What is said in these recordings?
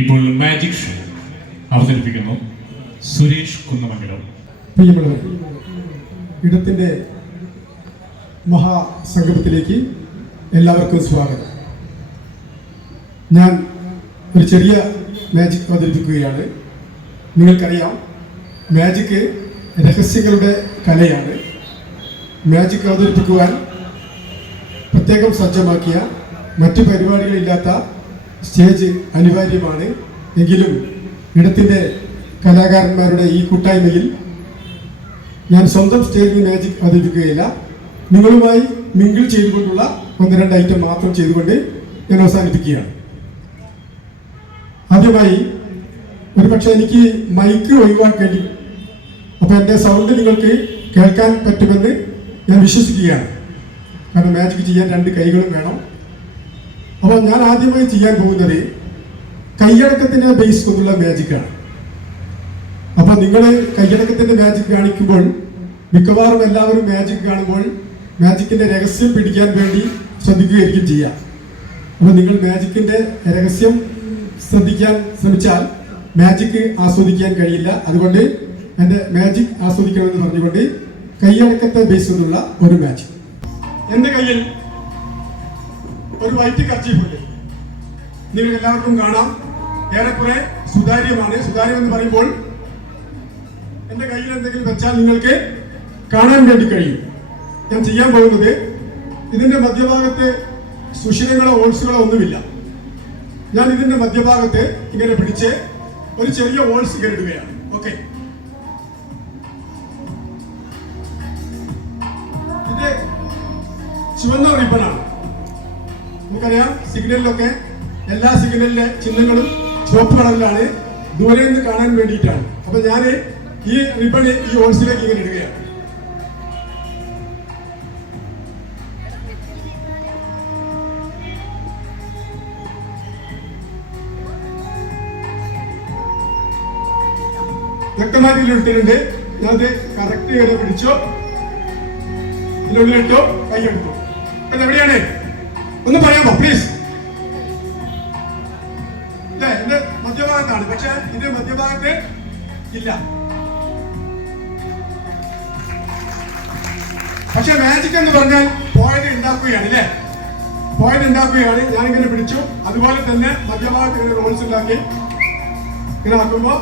ഇപ്പോൾ magic show അവതരിപ്പിക്കുന്നു സുരേഷ് കുന്നമംഗലം. പ്രിയമുള്ളവർ, ഇടത്തിൻ്റെ മഹാസംഗമത്തിലേക്ക് എല്ലാവർക്കും സ്വാഗതം. ഞാൻ ഒരു ചെറിയ മാജിക് അവതരിപ്പിക്കുകയാണ്. നിങ്ങൾക്കറിയാം, മാജിക് രഹസ്യങ്ങളുടെ കലയാണ്. മാജിക് അവതരിപ്പിക്കുവാൻ പ്രത്യേകം സജ്ജമാക്കിയ മറ്റു പരിപാടികളില്ലാത്ത സ്റ്റേജ് അനിവാര്യമാണ്. എങ്കിലും ഇടത്തിൻ്റെ കലാകാരന്മാരുടെ ഈ കൂട്ടായ്മയിൽ ഞാൻ സ്വന്തം സ്റ്റേജിൽ മാജിക് അവതരിപ്പിക്കുകയില്ല. നിങ്ങളുമായി മിങ്കിൾ ചെയ്തുകൊണ്ടുള്ള 1-2 ഐറ്റം മാത്രം ചെയ്തുകൊണ്ട് ഞാൻ അവസാനിപ്പിക്കുകയാണ്. ആദ്യമായി ഒരുപക്ഷെ എനിക്ക് മൈക്ക് ഒഴിവാക്കേണ്ടി, അപ്പോൾ എൻ്റെ സൗണ്ട് നിങ്ങൾക്ക് കേൾക്കാൻ പറ്റുമെന്ന് ഞാൻ വിശ്വസിക്കുകയാണ്. കാരണം മാജിക് ചെയ്യാൻ 2 കൈകളും വേണം. അപ്പോൾ ഞാൻ ആദ്യമായി ചെയ്യാൻ പോകുന്നത് കൈയടക്കത്തിൻ്റെ ബേസ് കൊണ്ടുള്ള മാജിക്കാണ്. അപ്പോൾ നിങ്ങൾ കൈയടക്കത്തിൻ്റെ മാജിക് കാണിക്കുമ്പോൾ മിക്കവാറും എല്ലാവരും മാജിക് കാണുമ്പോൾ മാജിക്കിൻ്റെ രഹസ്യം പിടിക്കാൻ വേണ്ടി ശ്രദ്ധിക്കുകയായിരിക്കും ചെയ്യുക. അപ്പോൾ നിങ്ങൾ മാജിക്കിൻ്റെ രഹസ്യം ശ്രദ്ധിക്കാൻ ശ്രമിച്ചാൽ മാജിക് ആസ്വദിക്കാൻ കഴിയില്ല. അതുകൊണ്ട് എൻ്റെ മാജിക് ആസ്വദിക്കണമെന്ന് പറഞ്ഞുകൊണ്ട് കൈയടക്കത്തെ ബേസ് കൊണ്ടുള്ള ഒരു മാജിക്. എൻ്റെ കയ്യിൽ ഒരു വൈറ്റ് കർച്ചീഫുണ്ട്. നിങ്ങൾക്ക് എല്ലാവർക്കും കാണാം, ഏറെക്കുറെ സുതാര്യമാണ്. സുതാര്യം എന്ന് പറയുമ്പോൾ എൻ്റെ കയ്യിൽ എന്തെങ്കിലും വെച്ചാൽ നിങ്ങൾക്ക് കാണാൻ വേണ്ടി കഴിയും. ഞാൻ ചെയ്യാൻ പോകുന്നത്, ഇതിൻ്റെ മധ്യഭാഗത്ത് സുഷിരങ്ങളോ ഓൾസുകളോ ഒന്നുമില്ല. ഞാൻ ഇതിൻ്റെ മധ്യഭാഗത്ത് ഇങ്ങനെ പിടിച്ച് ഒരു ചെറിയ ഓൾസ് ഇങ്ങനെ ഇടുകയാണ്. ഓക്കെ, ഇത് ചുവന്ന റിബണാണ്. നമുക്കറിയാം, സിഗ്നലിലൊക്കെ എല്ലാ സിഗ്നലിലെ ചിഹ്നങ്ങളും ചുവപ്പ് കളറിലാണ്. ദൂരെ നിന്ന് കാണാൻ വേണ്ടിയിട്ടാണ്. അപ്പൊ ഞാൻ ഈ റിബണ് ഈ ഓൾസിലേക്ക് ഇങ്ങനെ ഇടുകയാണ്. വ്യക്തമായിട്ട് ഇതിലിട്ടിട്ടുണ്ട്. ഞാനത് കറക്റ്റ് ചെയ്ത് പിടിച്ചോ, ഇതിനുള്ളിലിട്ടോ, കൈയെടുത്തു. അത് എവിടെയാണ് ഒന്ന് പറയാമോ പ്ലീസ്? അല്ലേ, എന്റെ മധ്യഭാഗത്താണ്, പക്ഷെ ഇതിന്റെ മധ്യഭാഗത്ത് ഇല്ല. പക്ഷെ മാജിക് എന്ന് പറഞ്ഞാൽ പോയിന്റ് ഉണ്ടാക്കുകയാണ്, അല്ലേ? പോയിന്റ് ഉണ്ടാക്കുകയാണ്. ഞാനിങ്ങനെ പിടിച്ചു, അതുപോലെ തന്നെ മധ്യഭാഗത്ത് ഇങ്ങനെ റോൾസ് ഉണ്ടാക്കി ഇങ്ങനെ ആക്കുമ്പോ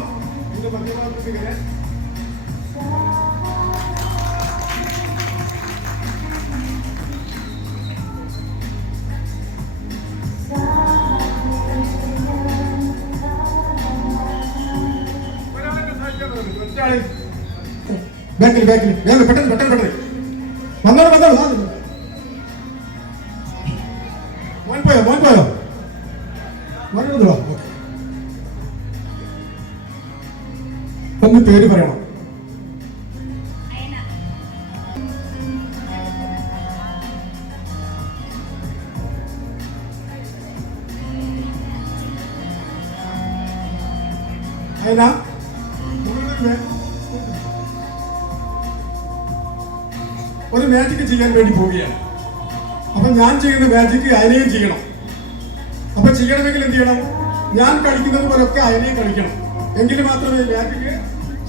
ഇതിന്റെ മധ്യഭാഗത്ത് ഇങ്ങനെ ബാക്കിൽ വേഗം പെട്ടെന്ന് വന്നോളൂ. മോൻ പോയോ ഒന്ന് പേര് പറയണം. അയന, ഒരു മാജിക് ചെയ്യാൻ വേണ്ടി പോവുകയാണ്. അപ്പൊ ഞാൻ ചെയ്യുന്ന മാജിക് അയനയും ചെയ്യണം. അപ്പൊ ചെയ്യണമെങ്കിൽ എന്ത് ചെയ്യണം? ഞാൻ കളിക്കുന്നത് പോലൊക്കെ അയനയും കളിക്കണം. എങ്കിൽ മാത്രമേ മാജിക്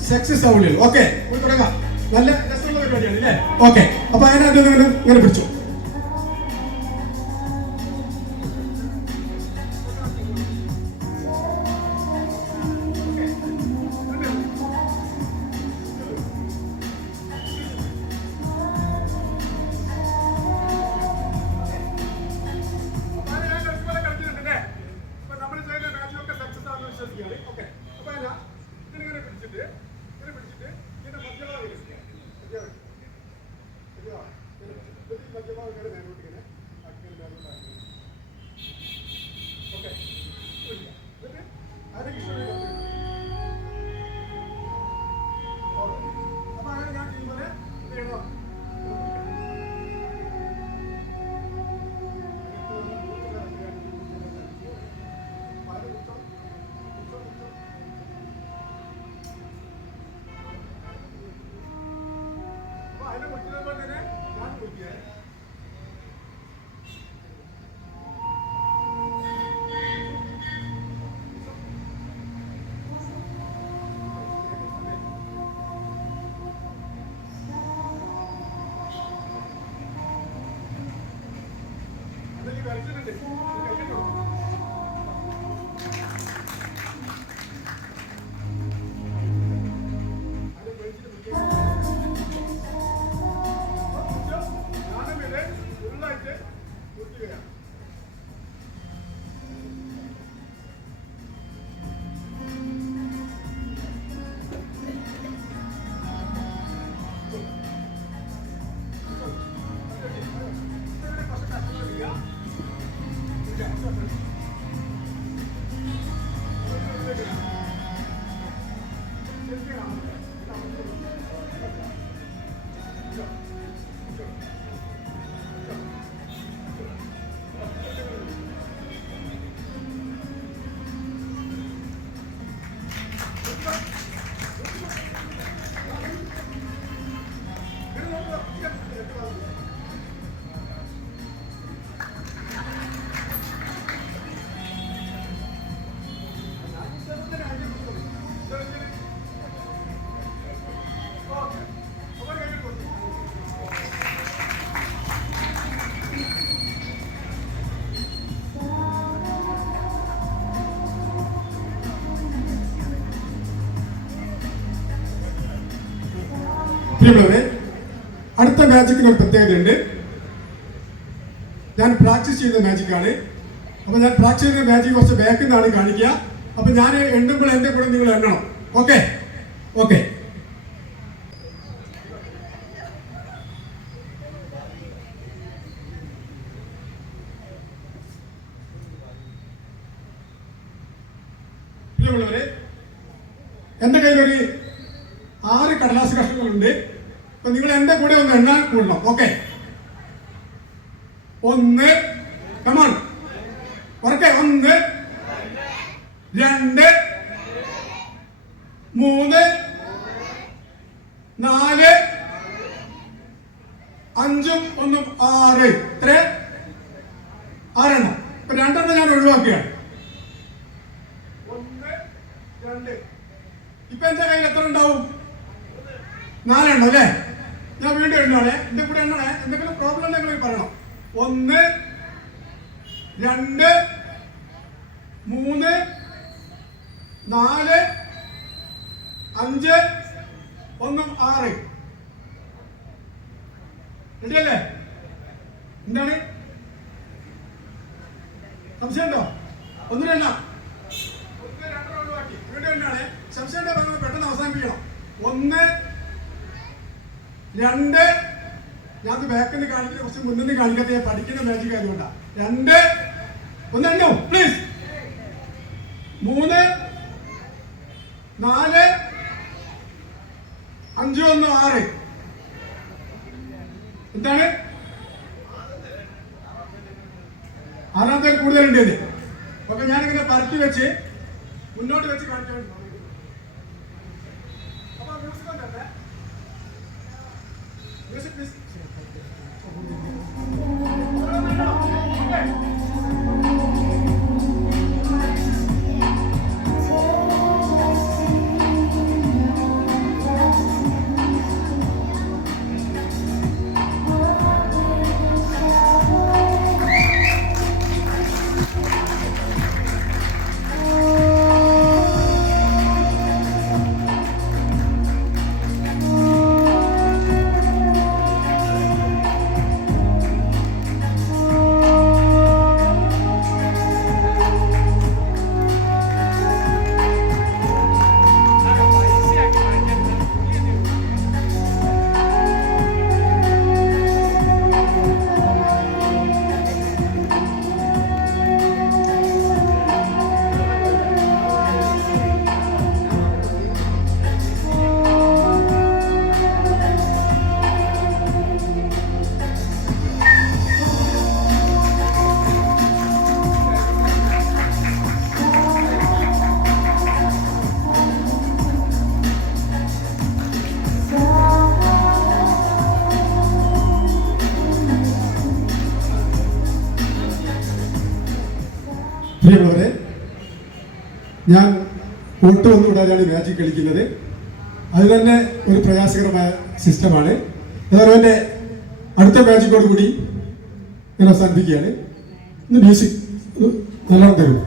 സക്സസ് ആവുള്ളൂ. ഓക്കെ, തുടങ്ങാം. നല്ല രസമുള്ള പരിപാടിയാണ്, അല്ലേ? ഓക്കെ, അപ്പൊ അതിനകത്ത് ഇങ്ങനെ പിടിച്ചു. പ്രിയമുള്ളവരെ, അടുത്ത മാജിക്കിന് ഒരു പ്രത്യേകതയുണ്ട്. ഞാൻ പ്രാക്ടീസ് ചെയ്യുന്ന മാജിക്കാണ്. അപ്പോൾ ഞാൻ പ്രാക്ടീസ് ചെയ്യുന്ന മാജിക് കുറച്ച് ബാക്കിൽ നിന്നാണ് കാണിക്കുക. അപ്പോൾ ഞാൻ എണ്ണുമ്പോൾ എൻ്റെ കൂടെ നിങ്ങൾ എണ്ണണം. Okay okay. പ്രിയമുള്ളവരെ, എൻ്റെ കയ്യിലൊരു 6 കടലാസ് കഷ്ണങ്ങളുണ്ട്. അപ്പൊ നിങ്ങൾ എൻ്റെ കൂടെ ഒന്ന് എണ്ണാൻ കൂടണം. ഓക്കെ, 1, കമാൺ ഉറക്കെ, 1, 2, 3, 4, 5, 1, 6. ഇത്ര 6 എണ്ണം. ഇപ്പൊ 2 എണ്ണം ഞാൻ ഒഴിവാക്കുകയാണ്. 1, 2. ഇപ്പൊ എന്റെ കയ്യിൽ എത്ര ഉണ്ടാവും? 4 എണ്ണം അല്ലേ? ഞാൻ വീണ്ടും എണ്ണാണേ, എന്റെ കൂടെ എണ്ണണേ. എന്തെങ്കിലും പ്രോബ്ലം ഉണ്ടെങ്കിൽ പറയണം. 1, 2, 3, 4, 5, 1, 6. റെഡിയല്ലേ? എന്താണ് സംശയമുണ്ടോ? ഒന്നിനല്ല, 1, 2 ഒഴിവാക്കി. വീണ്ടും എന്നാണ് സംശയം പറഞ്ഞത്? പെട്ടെന്ന് അവസാനിപ്പിക്കണം. 1, 2, ഞാൻ ബാക്കിൽ നിന്ന് കാണിക്കുന്നത് കുറച്ച് മുന്നിൽ നിന്ന് കാണിക്കാത്ത ഞാൻ പഠിക്കുന്ന മാജിക് ആയതുകൊണ്ടാണ്. 2, 1 എണ്ണോ പ്ലീസ്. 3, 4, 5, 1, 6. എന്താണ് 6ാമത്തെ കൂടുതലുണ്ട് ഇത്. അപ്പൊ ഞാനിങ്ങനെ പരത്തി വെച്ച് മുന്നോട്ട് വെച്ച് കാണിക്കാൻ. അപ്പൊ മ്യൂസിക് പ്ലീസ്. പ്രിയമുള്ളവരെ, ഞാൻ ഒട്ടുമൊന്നും കൂടാതെയാണ് മാജിക് കളിക്കുന്നത്. അത് തന്നെ ഒരു പ്രയാസകരമായ സിസ്റ്റമാണ്. ഏതായാലും എൻ്റെ അടുത്ത മാജിക്കോട് കൂടി ഞാൻ അവസാനിപ്പിക്കുകയാണ്. ഇന്ന് മ്യൂസിക് നല്ലോണം തരും.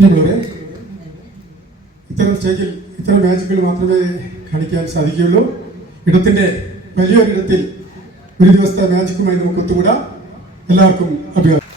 പ്രിയമുള്ളവരെ, ഇത്തരം സ്റ്റേജിൽ ഇത്തരം മാജിക്കുകൾ മാത്രമേ കാണിക്കാൻ സാധിക്കുകയുള്ളൂ. ഇടത്തിന്റെ വലിയൊരിടത്തിൽ ഒരു ദിവസത്തെ മാജിക്കുമായി നമുക്ക് ഒത്തുകൂടാം. എല്ലാവർക്കും അഭിവാദ്യം.